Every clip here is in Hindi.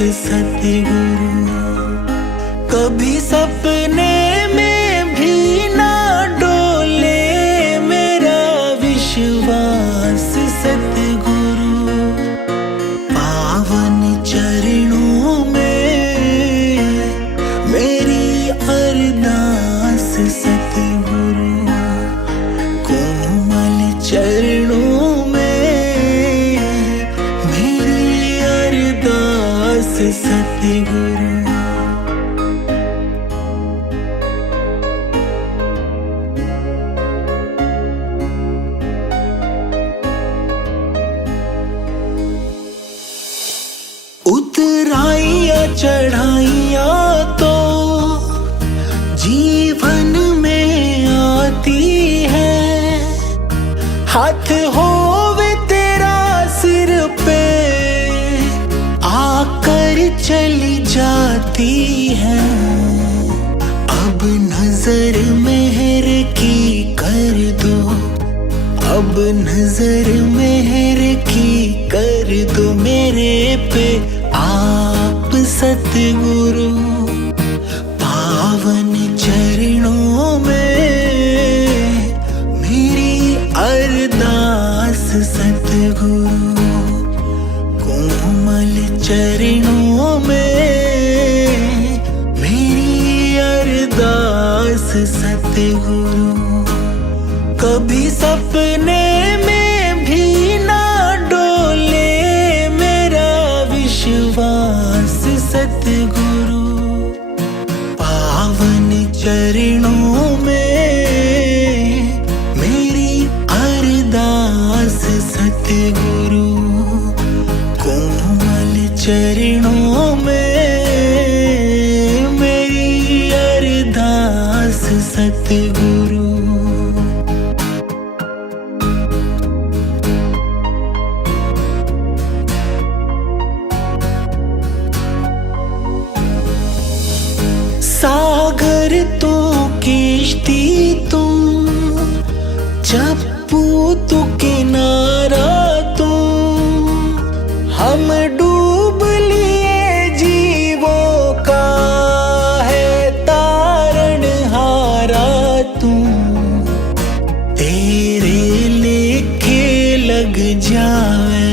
सतगुरु। कभी सपने में भी ना डोले मेरा विश्वास सतगुरु। पावन चरणों में मेरी अरदास सतगुरु। कोमल चरणों में मेरी अरदास सतगुरु। उतराइयां चढ़ाइयां तो जीवन में आती है। हाथ होवे तेरा सिर पे आकर चली जाती है। अब नजर मेहर की कर दो, अब नजर मेहर की कर दो मेरे पे आप सतगुरु। पावन चरणों में मेरी अरदास सतगुरु। कोमल चरणों में मेरी अरदास सतगुरु। कभी सपने में भी ना डोले मेरा विश्वास सतगुरु। पावन चरणों में मेरी अरदास सतगुरु। कोमल चरणों में मेरी अरदास सतगुरु। सागर तो किश्ती तुम, चप्पू तो किनारा तुम। हम डूब लिए जीवों का है तारण हारा तुम। तेरे लेखे लग जावे,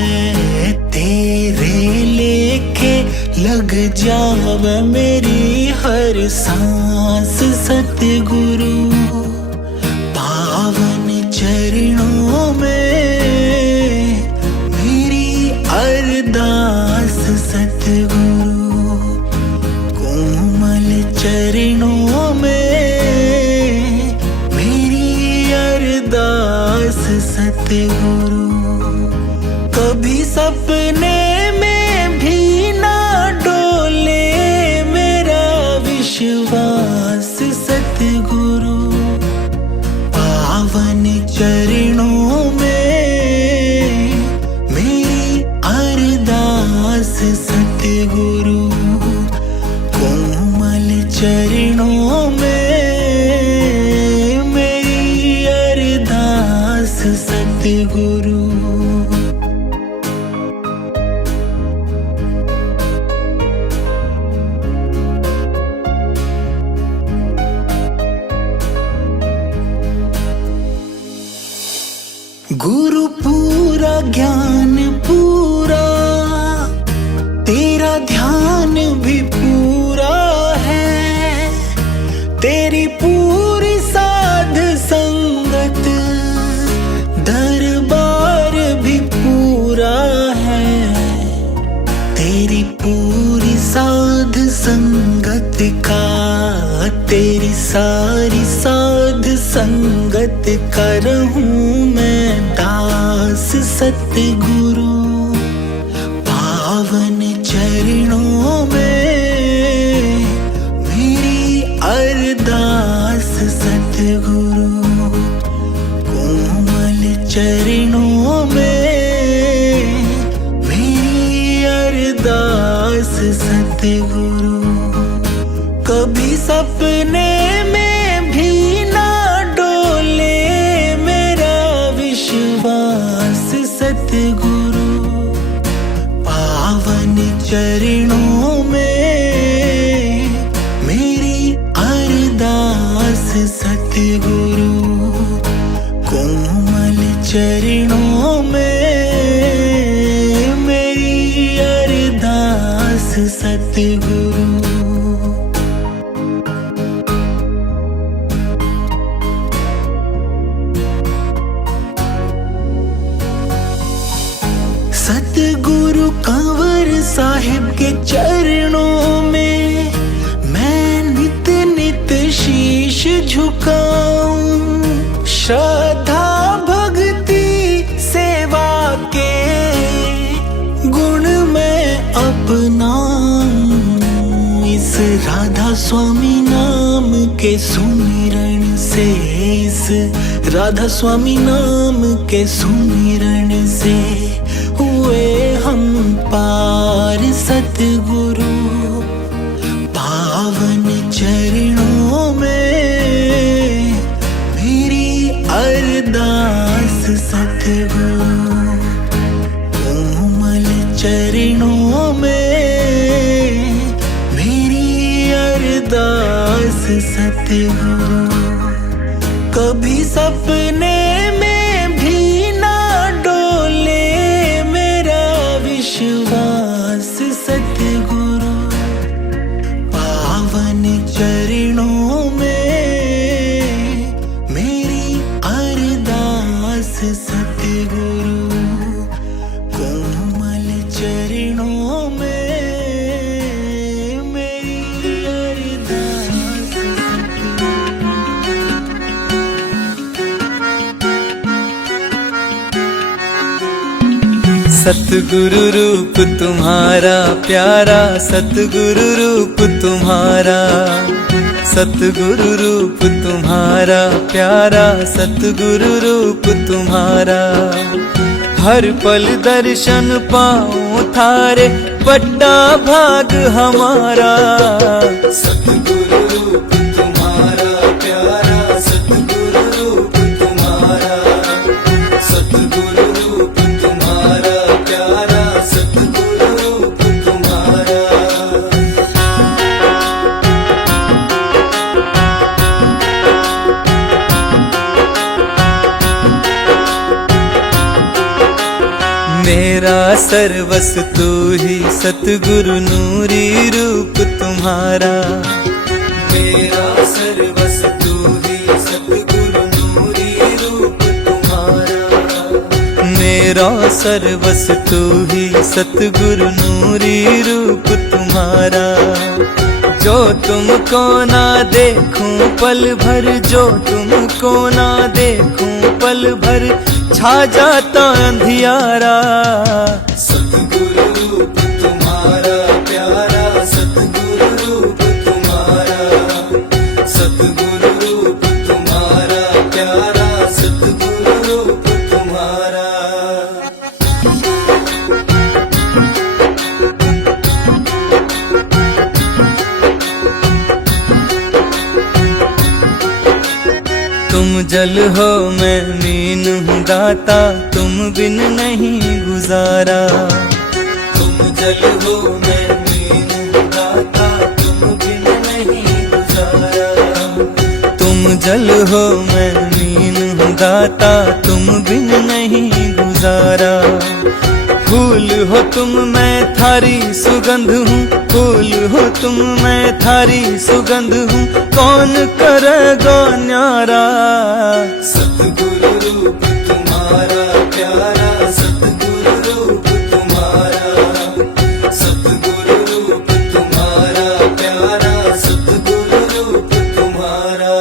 तेरे लेखे लग जावे मेरी हर सांस सतगुरु। पावन चरणों में मेरी अरदास सतगुरु। कोमल चरणों में मेरी अरदास सतगुरु। कभी सपने में भी ना डोले मेरा विश्वास सतगुरु। पावन चरणों में मेरी अरदास सतगुरु। कोमल चरणों में मेरी अरदास सतगुरु। गुरु पूरा ज्ञान पूरा, तेरा ध्यान भी पूरा है। तेरी पूरी साध संगत दरबार भी पूरा है। तेरी पूरी साध संगत का, तेरी सारी साध संगत का रहूं मैं दास सतगुरु। पावन चरणों में मेरी अरदास सतगुरु। कोमल चरणों में मेरी अरदास सतगुरु। कभी सपने में भी ना डोले मेरा विश्वास सतगुरु। पावन चरणों में मेरी अरदास सतगुरु, कोमल चरणों में मेरी अरदास सतगुरु। सतगुरु कंवर साहिब के चरणों में मैं नित नित शीश झुकाऊं। श्रद्धा भक्ति सेवा के गुण मैं अपनाऊं। इस राधा स्वामी नाम के सुमिरन से, इस राधा स्वामी नाम के सुमिरन से हुए हम पार सतगुरु। पावन चरणों में मेरी अरदास सतगुरु, कोमल चरणों में मेरी अरदास सतगुरु। कभी सपने में भी ना डोले मेरा विश्वास सतगुरु। पावन चरणों में मेरी अरदास सतगुरु, कोमल चरणों में मेरी अरदास सतगुरु रूप तुम्हारा प्यारा, सतगुरु रूप तुम्हारा, सतगुरु रूप तुम्हारा प्यारा, सतगुरु रूप तुम्हारा। हर पल दर्शन पाऊं थारे, बड़ा भाग हमारा। सतगुरु रूप तुम्हारा प्यारा, सतगुरु रूप तुम्हारा, सतगुरु रूप तुम्हारा प्यारा, सतगुरु रूप तुम्हारा। मेरा सर्वस तू ही सतगुरु, नूरी रूप तुम्हारा। मेरा सर्वस तू ही सतगुरु, नूरी रूप तुम्हारा। मेरा सर्वस तू ही सतगुरु, नूरी रूप तुम्हारा। जो तुमको ना देखूं पल भर, जो तुमको ना देखूं पल भर, छा जाता अंधियारा। सतगुरु रूप तुम्हारा प्यारा, सतगुरु रूप तुम्हारा, सतगुरु रूप तुम्हारा प्यारा, सतगुरु रूप तुम्हारा। तुम जल हो मैं मीन हूँ दाता, तुम बिन नहीं गुजारा। तुम जल हो मैं मीन हूँ दाता, तुम बिन नहीं गुजारा। तुम जल हो मैं मीन हूँ दाता, तुम बिन नहीं गुजारा। फूल हो तुम मैं थारी सुगंध हूँ, फूल हो तुम मैं थारी सुगंध हूँ, कौन करेगा न्यारा। सतगुरु रूप तुम्हारा प्यारा, सतगुरु रूप तुम्हारा, सतगुरु रूप तुम्हारा प्यारा, सतगुरु रूप तुम्हारा।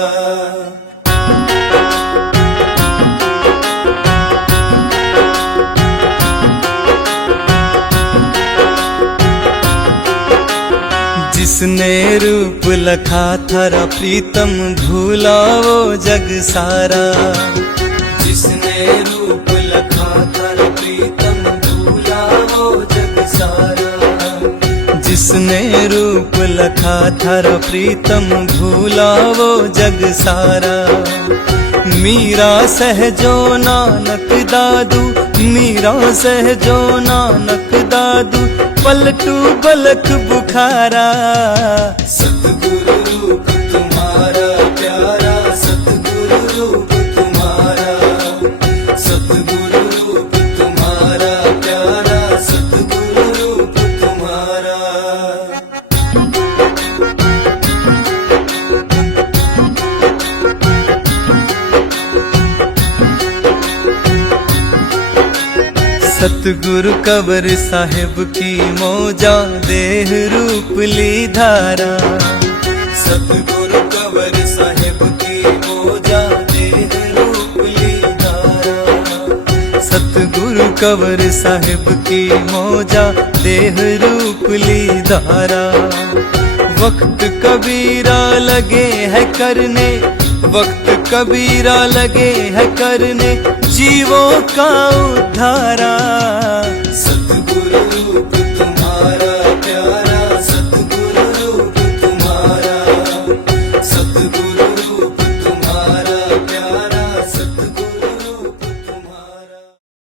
जिसने रूप लखा थारा प्रीतम, भूला वो जग सारा। जिसने रूप लखा थारा प्रीतम, भूला वो जग सारा। जिसने रूप लखा थारा प्रीतम, भूला वो जग सारा। मीरा सहजो नानक दादू, मीरा सहजो नानक दादू, पलटू गोलख बुखारा। सतगुरु रूप तुम्हारा प्यारा, सतगुरु रूप तुम्हारा, सतगुरु रूप तुम्हारा प्यारा, सतगुरु रूप तुम्हारा। सतगुरु कबर साहिब की मौजा, देह रूप ली धारा। सतगुरु कबर साहिब की मौजा, देह रूप ली धारा। सतगुरु कबर साहिब की मौजा, देह रूप ली धारा। वक्त कबीरा लगे है करने, वक्त कबीरा लगे है करने जीवों का उद्धारा। सतगुरु रूप तुम्हारा